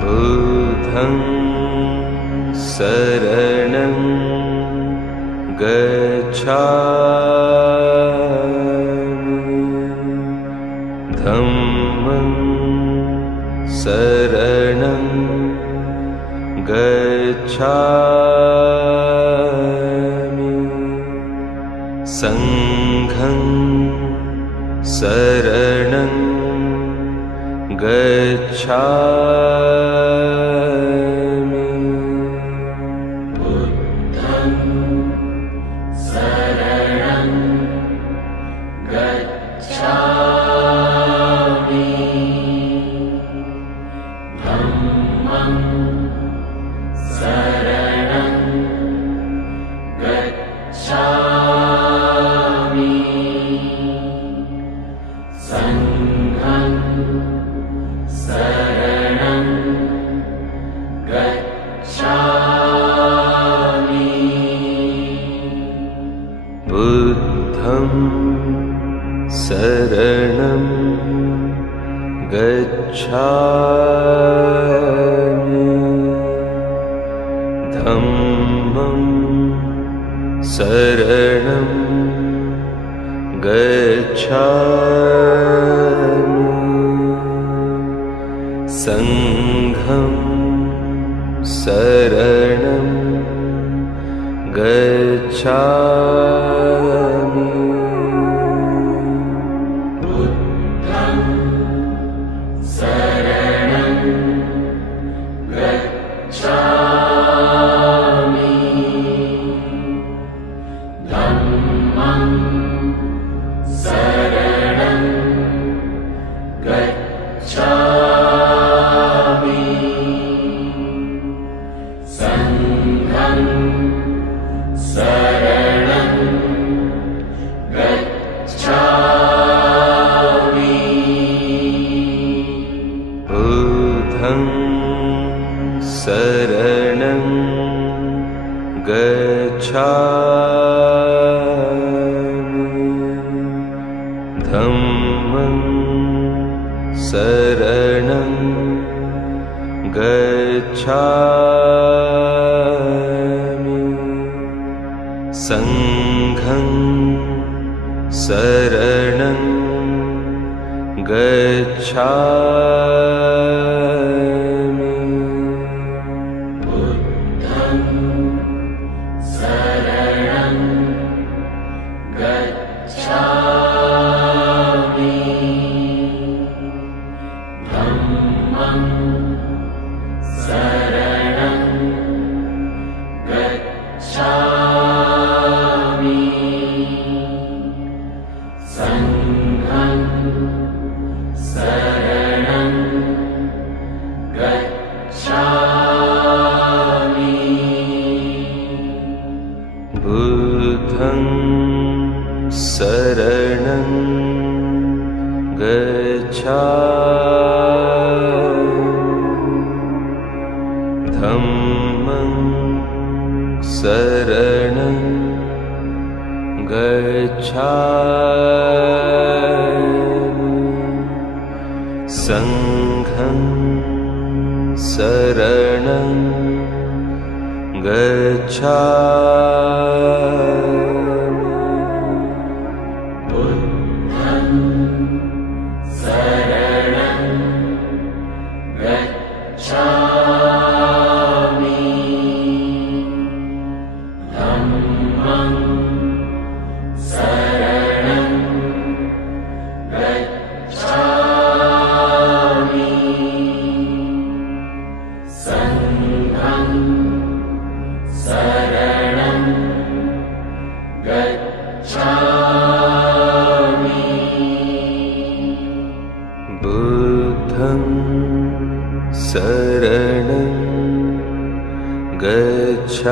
बुद्धं शरणं गच्छामि धम्मं शरणं गच्छामि संघं शरणं गच्छामि बुद्धं शरणं गच्छामि धम्मं शरणं गच्छामि संघं शरणं गच्छामि बुद्धं शरणं गच्छामि धम्मं शरणं गच्छामि संघं शरणं गच्छामि बुद्धं शरणं गच्छामि धम्मं शरणं गच्छामि संघं शरणं गच्छामि बुद्धं शरणं गच्छामि धम्मं शरणं गच्छामि संघं शरणं गच्छामि बुद्धं शरणं गच्छामि धम्मं शरणं गच्छामि संघं शरणं गच्छामि बुद्धं शरणं गच्छामि धम्मं शरणं गच्छामि संघं शरणं गच्छामि बुद्धं शरणं गच्छामि धम्मं शरणं गच्छामि संघं शरणं गच्छामि बुद्धं शरणं गच्छामि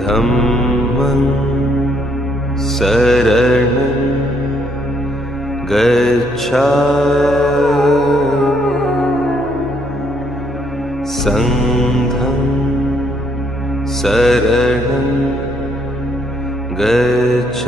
धम्मं शरणं गच्छामि संघं शरणं गच्छामि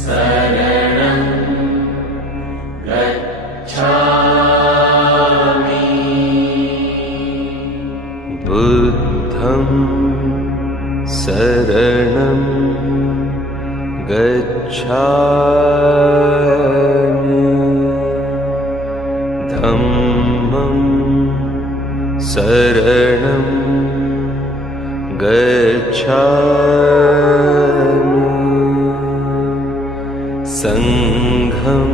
शरणं गच्छामि बुद्धं शरणं गच्छामि धम्मं शरणं गच्छामि संघं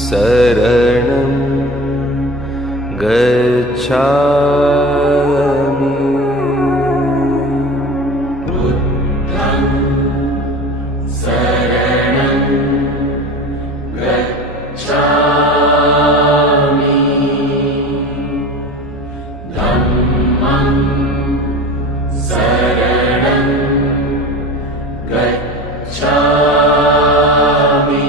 शरणं गच्छामि बुद्धं शरणं गच्छामि धम्मं शरणं गच्छामि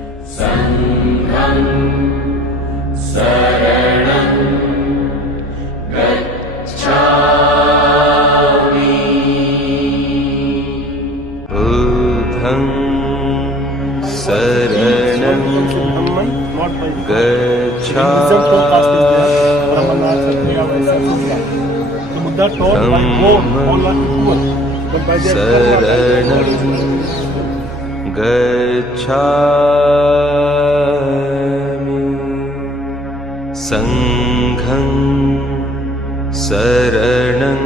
संघं शरणं गच्छामि बुद्धं शरणं गच्छामि संघं शरणं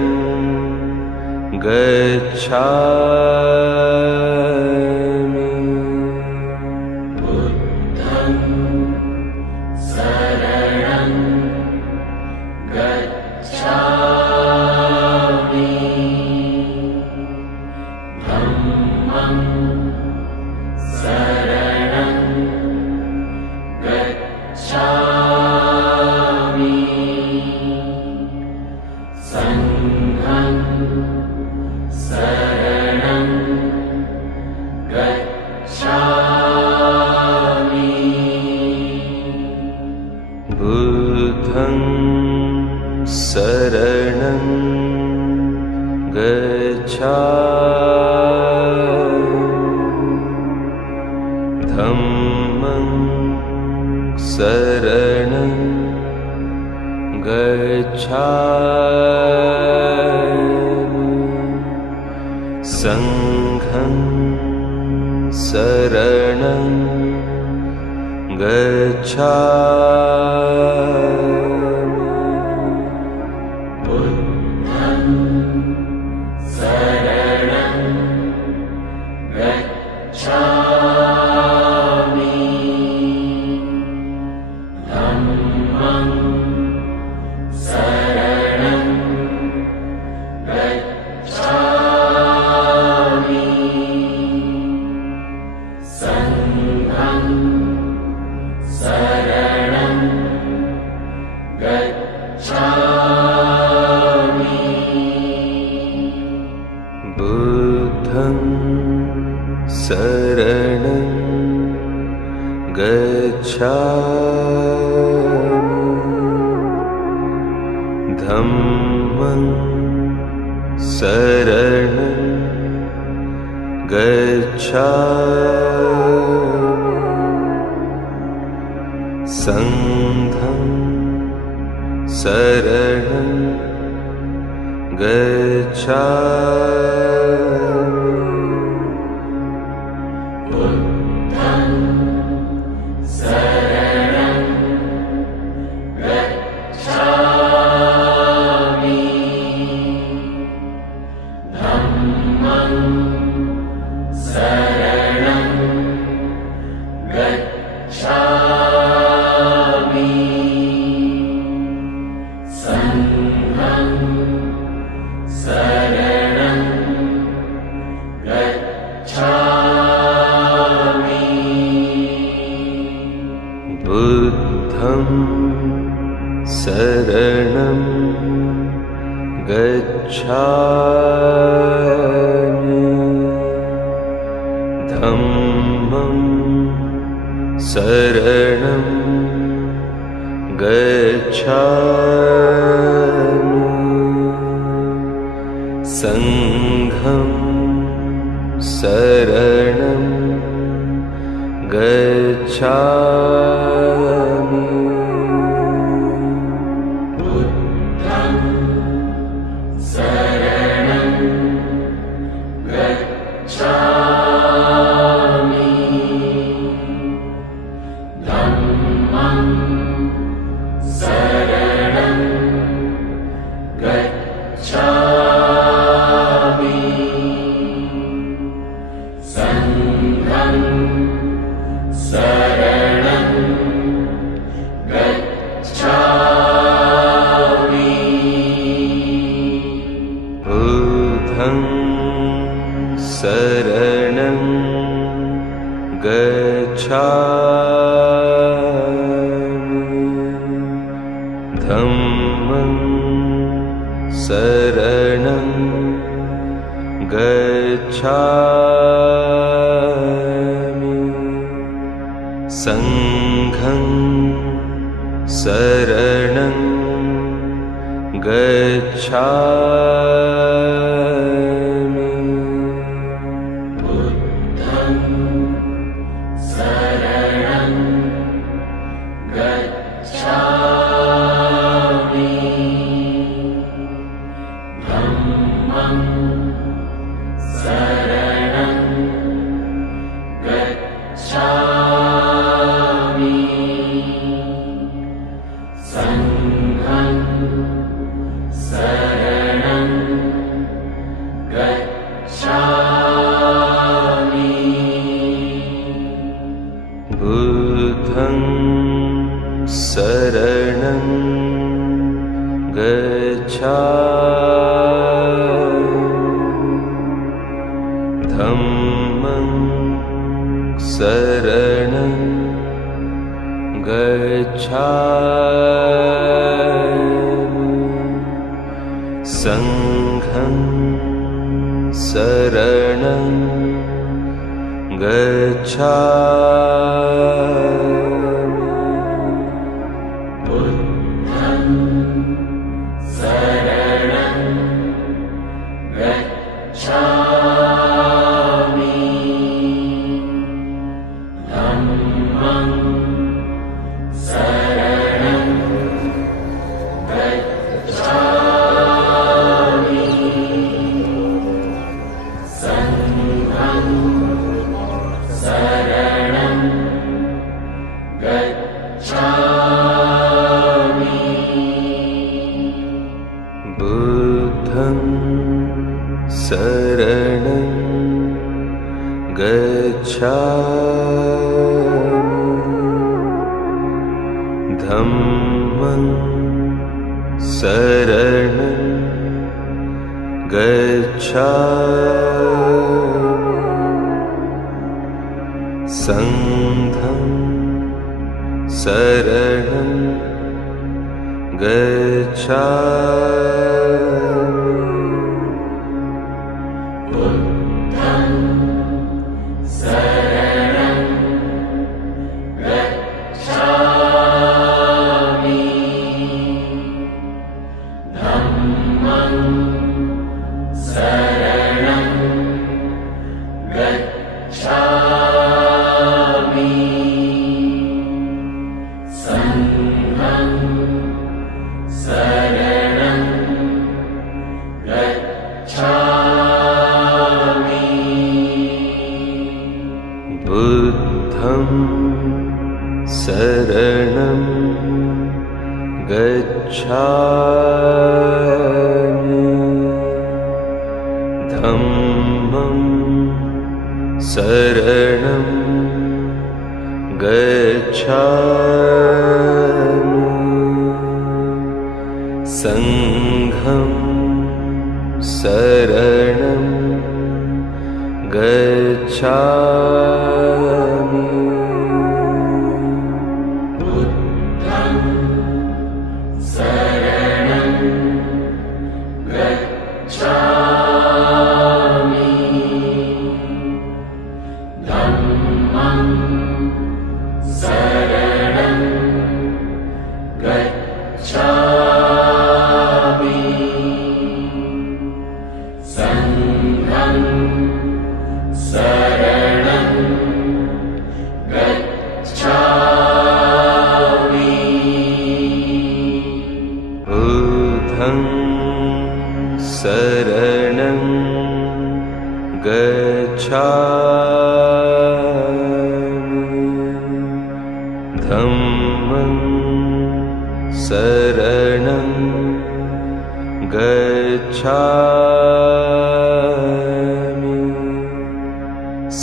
गच्छामि बुद्धं शरणं गच्छामि धम्मं शरणं गच्छामि संघं शरणं गच्छामि बुद्धं शरणं गच्छामि धम्मं शरणं गच्छामि संघं शरणं गच्छामि बुद्धं शरणं गच्छामि धम्मं शरणं गच्छामि संघं शरणं गच्छामि बुद्धं शरणं गच्छामि धम्मं शरणं गच्छामि संघं शरणं गच्छामि बुद्धं शरणं गच्छामि धम्मं शरणं गच्छामि संघं शरणं गच्छामि बुद्धं शरणं गच्छामि संघं शरणं गच्छामि बुद्धं शरणं गच्छामि धम्मं शरणं गच्छामि संघं शरणं गच्छामि बुद्धं शरणं गच्छामि धम्मं शरणं गच्छामि संघं शरणं गच्छामि बुद्धं शरणं गच्छामि धम्मं शरणं गच्छामि संघं शरणं गच्छामि बुद्धं शरणं गच्छामि धम्मं शरणं गच्छामि संघं शरणं गच्छामि बुद्धं शरणं गच्छामि धम्मं शरणं गच्छामि संघं शरणं गच्छामि बुद्धं शरणं गच्छामि धम्मं शरणं गच्छामि संघं शरणं गच्छामि बुद्धं शरणं गच्छामि धम्मं शरणं गच्छामि संघं शरणं गच्छामि बुद्धं शरणं गच्छामि धम्मं शरणं गच्छामि संघं शरणं गच्छामि बुद्धं शरणं गच्छामि धम्मं शरणं गच्छामि संघं गच्छामि धम्मं शरणं गच्छामि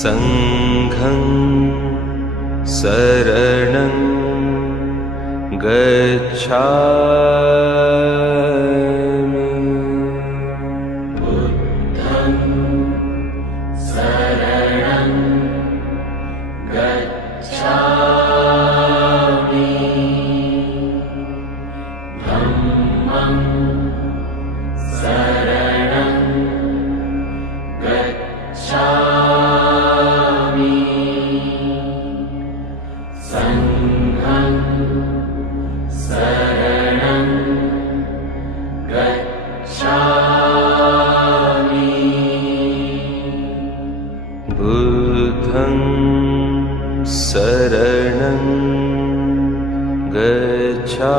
संघं शरणं गच्छामि बुद्धं शरणं गच्छामि धम्मं शरणं गच्छामि संघं शरणं गच्छामि बुद्धं शरणं गच्छामि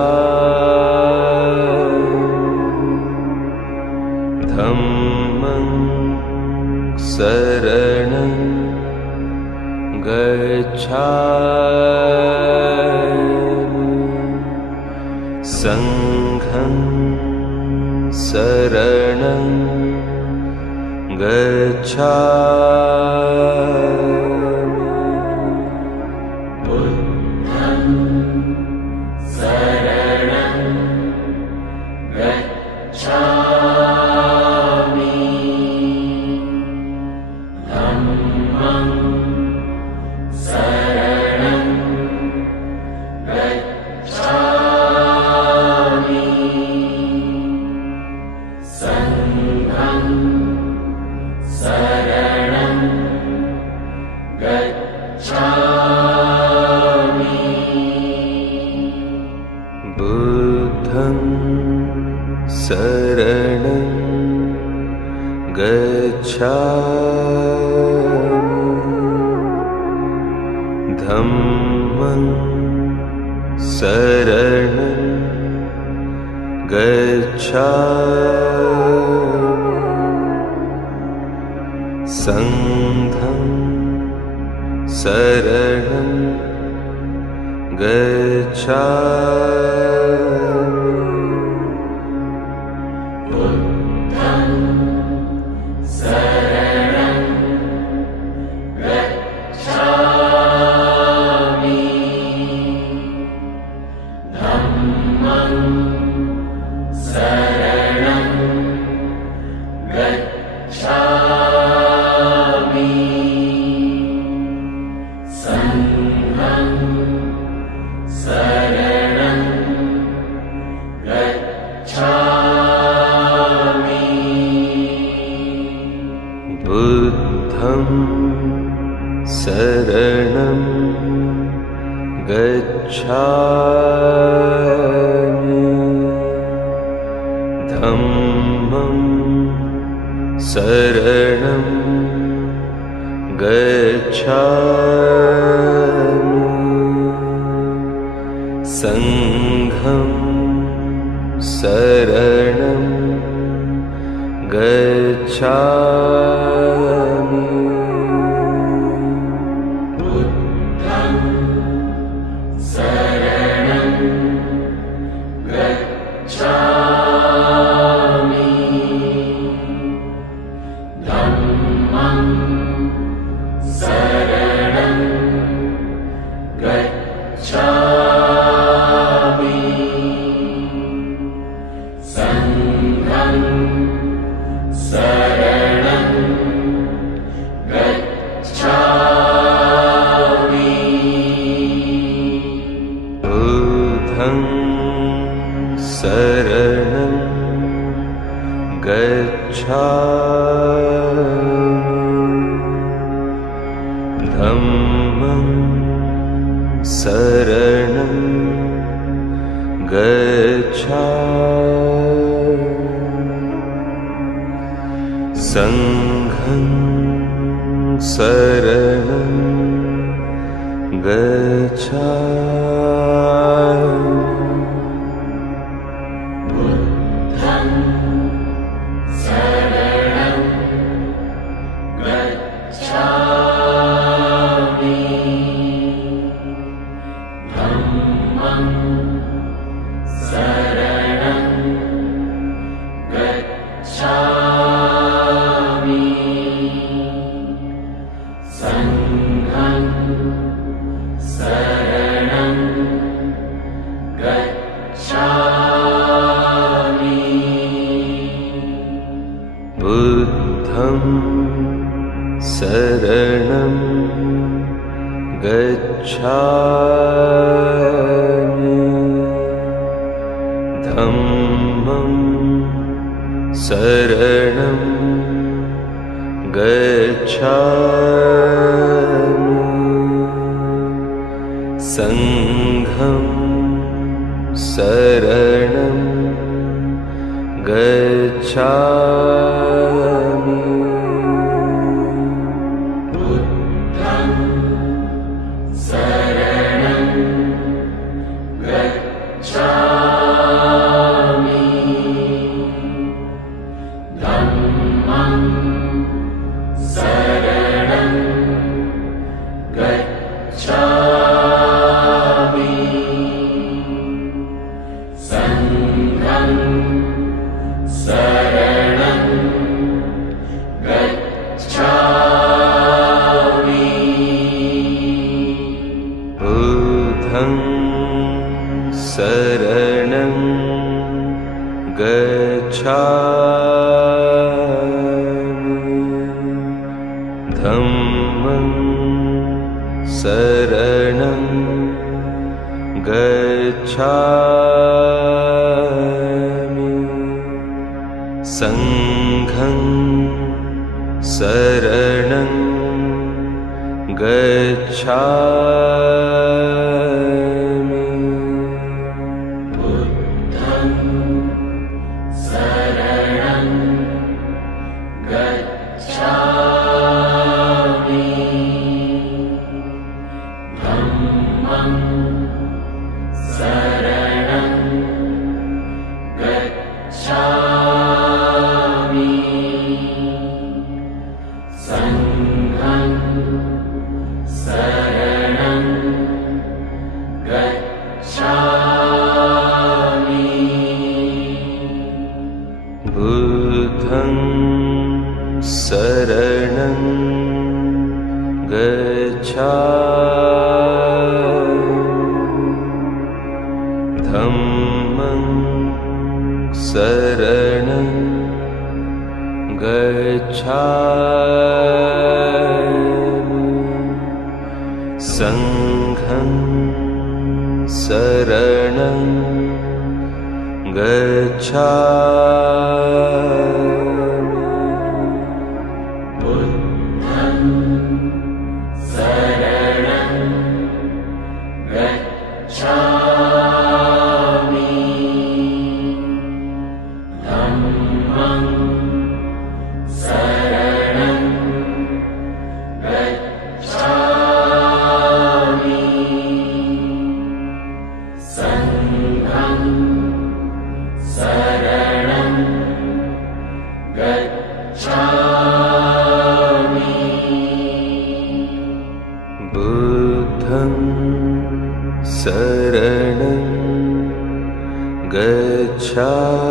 धम्मं शरणं गच्छामि संघं शरणं गच्छामि बुद्धं शरणं गच्छामि धम्मं शरणं गच्छामि संघं शरणं गच्छामि बुद्धं शरणं गच्छामि धम्मं शरणं गच्छामि संघं शरणं गच्छामि बुद्धं शरणं गच्छामि धम्मं शरणं गच्छामि संघं शरणं गच्छामि बुद्धं शरणं गच्छामि धम्मं शरणं गच्छामि संघं शरणं गच्छामि बुद्धं शरणं गच्छामि धम्मं शरणं गच्छामि संघं शरणं गच्छामि बुद्धं शरणं गच्छामि धम्मं शरणं गच्छामि संघं शरणं गच्छामि बुद्धं शरणं शरणं गच्छामि धम्मं शरणं गच्छामि संघं शरणं गच्छामि बुद्धं शरणं गच्छामि धम्मं शरणं गच्छामि संघं शरणं गच्छामि बुद्धं शरणं गच्छामि धम्मं शरणं गच्छामि संघं शरणं गच्छामि बुद्धं शरणं गच्छामि धम्मं शरणं गच्छामि संघं शरणं गच्छामि बुद्धं शरणं गच्छामि धम्मं शरणं गच्छामि संघं शरणं गच्छामि बुद्धं शरणं गच्छामि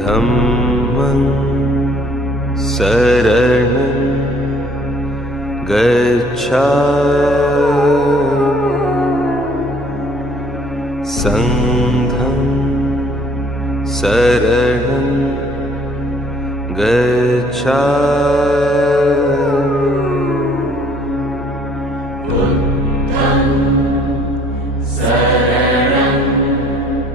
धम्मं शरणं गच्छामि संघं शरणं गच्छामि बुद्धं शरणं गच्छामि धम्मं शरणं गच्छामि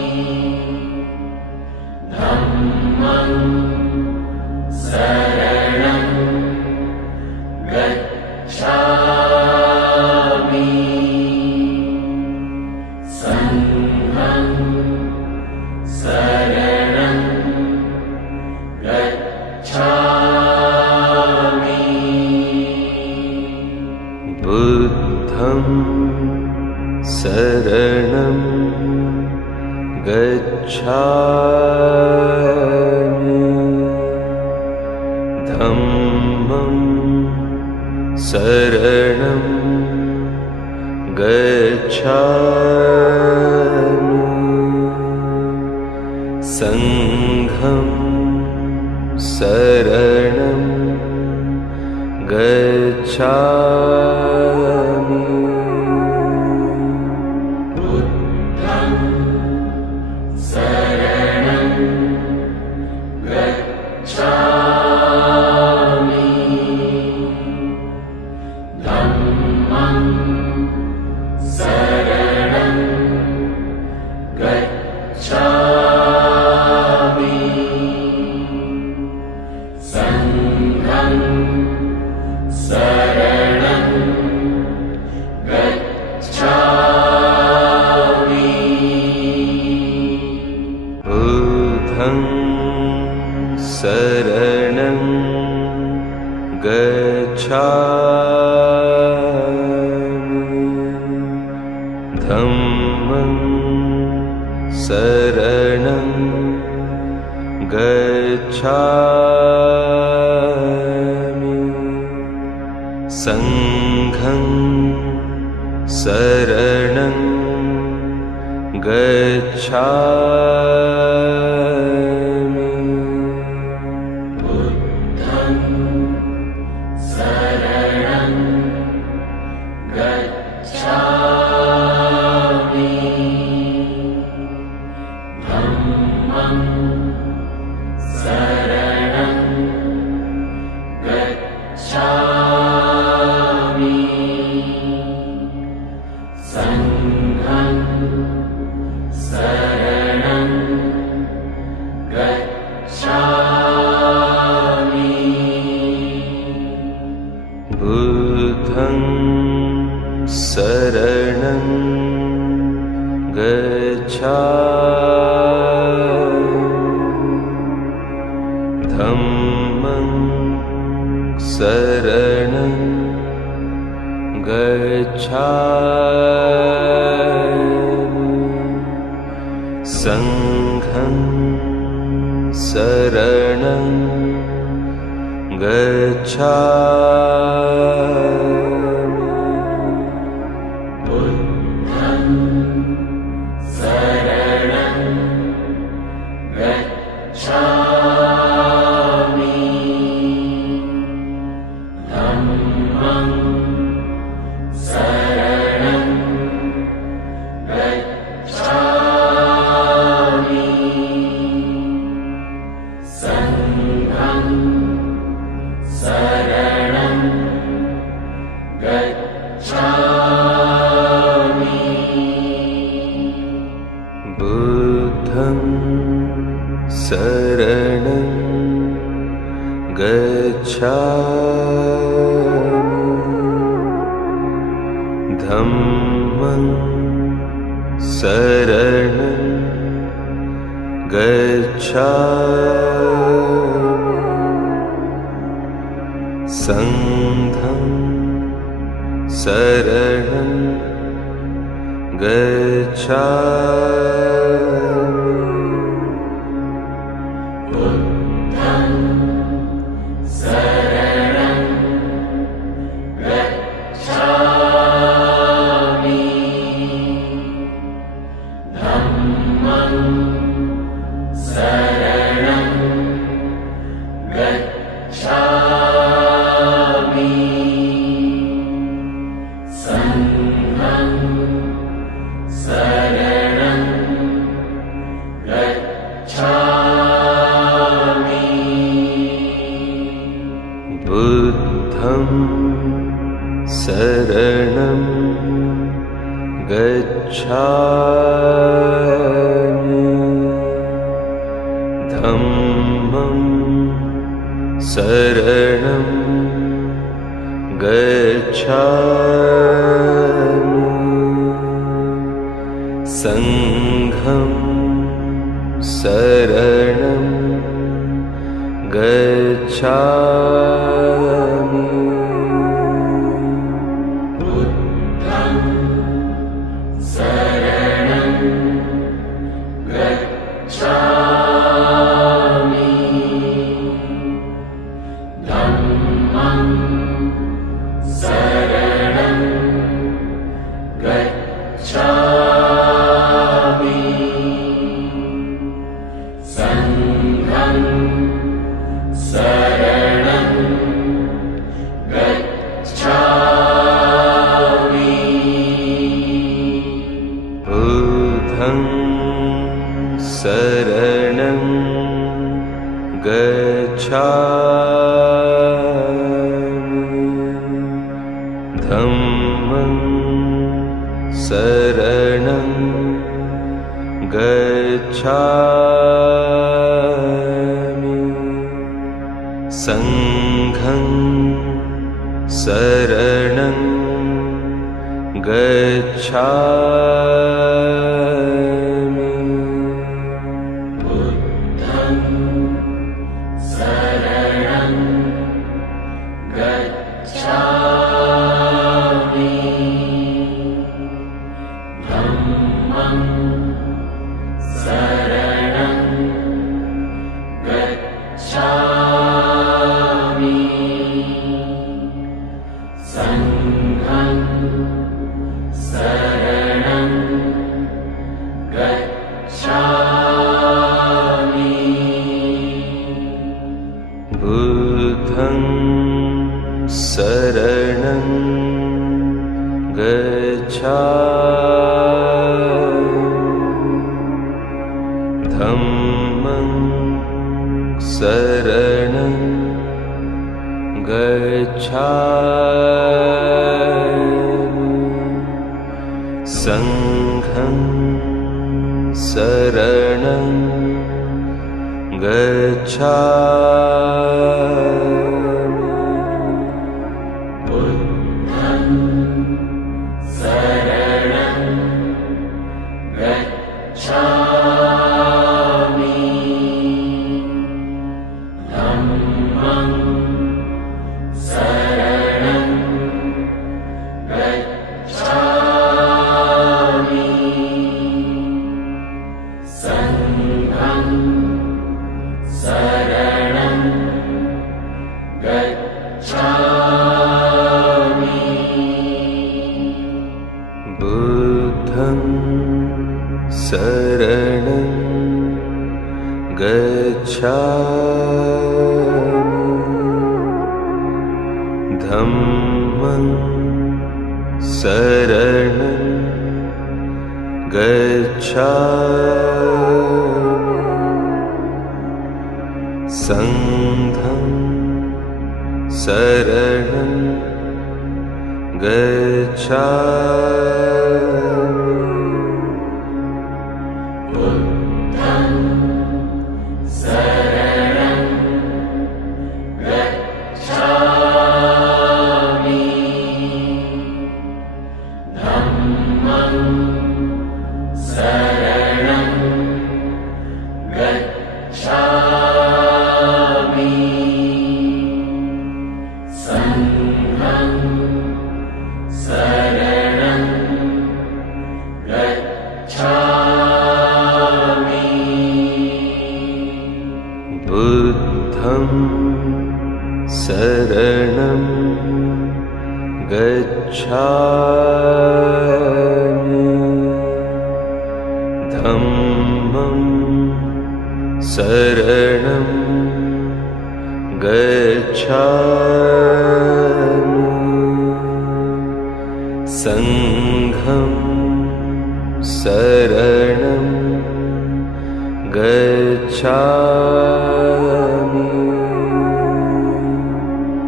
संघं शरणं गच्छामि बुद्धं शरणं गच्छामि धम्मं शरणं गच्छामि संघं शरणं गच्छामि बुद्धं शरणं गच्छामि धम्मं शरणं गच्छामि संघं शरणं गच्छामि बुद्धं शरणं गच्छामि धम्मं शरणं गच्छामि संघं शरणं गच्छामि बुद्धं शरणं गच्छामि धम्मं शरणं गच्छामि संघं शरणं गच्छामि बुद्धं शरणं गच्छामि धम्मं शरणं गच्छामि संघं शरणं गच्छामि बुद्धं शरणं गच्छामि धम्मं शरणं गच्छामि संघं शरणं गच्छामि बुद्धं शरणं गच्छामि धम्मं शरणं गच्छामि संघं शरणं गच्छामि बुद्धं शरणं गच्छामि धम्मं शरणं गच्छामि संघं शरणं गच्छामि बुद्धं शरणं गच्छामि धम्मं शरणं गच्छामि संघं शरणं गच्छामि बुद्धं शरणं गच्छामि धम्मं शरणं गच्छामि संघं शरणं गच्छामि बुद्धं शरणं गच्छामि धम्मं शरणं गच्छामि संघं शरणं शरणं गच्छामि धम्मं शरणं गच्छामि संघं शरणं गच्छामि बुद्धं शरणं गच्छामि धम्मं शरणं गच्छामि संघं शरणं गच्छामि बुद्धं शरणं गच्छामि धम्मं शरणं गच्छामि संघं शरणं गच्छामि बुद्धं शरणं गच्छामि धम्मं शरणं गच्छामि संघं शरणं गच्छामि बुद्धं शरणं गच्छामि धम्मं शरणं गच्छामि संघं शरणं गच्छामि बुद्धं शरणं गच्छामि धम्मं शरणं गच्छामि संघं शरणं गच्छामि बुद्धं शरणं गच्छामि धम्मं शरणं गच्छामि संघं शरणं गच्छामि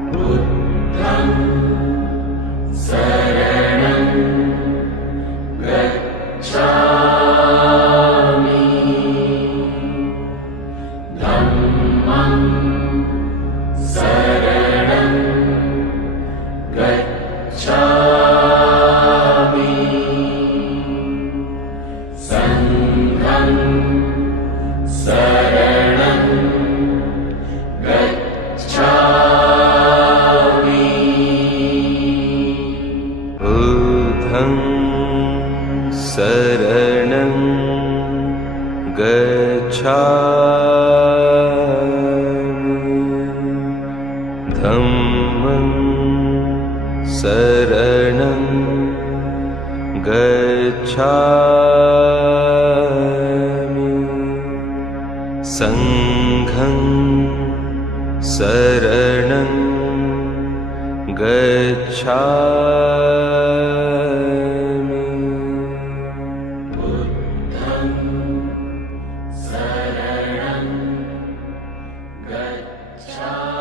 बुद्धं शरणं गच्छामि धम्मं शरणं गच्छामि संघं शरणं गच्छामि बुद्धं शरणं गच्छामि धम्मं शरणं गच्छामि संघं शरणं गच्छामि बुद्धं गच्छामि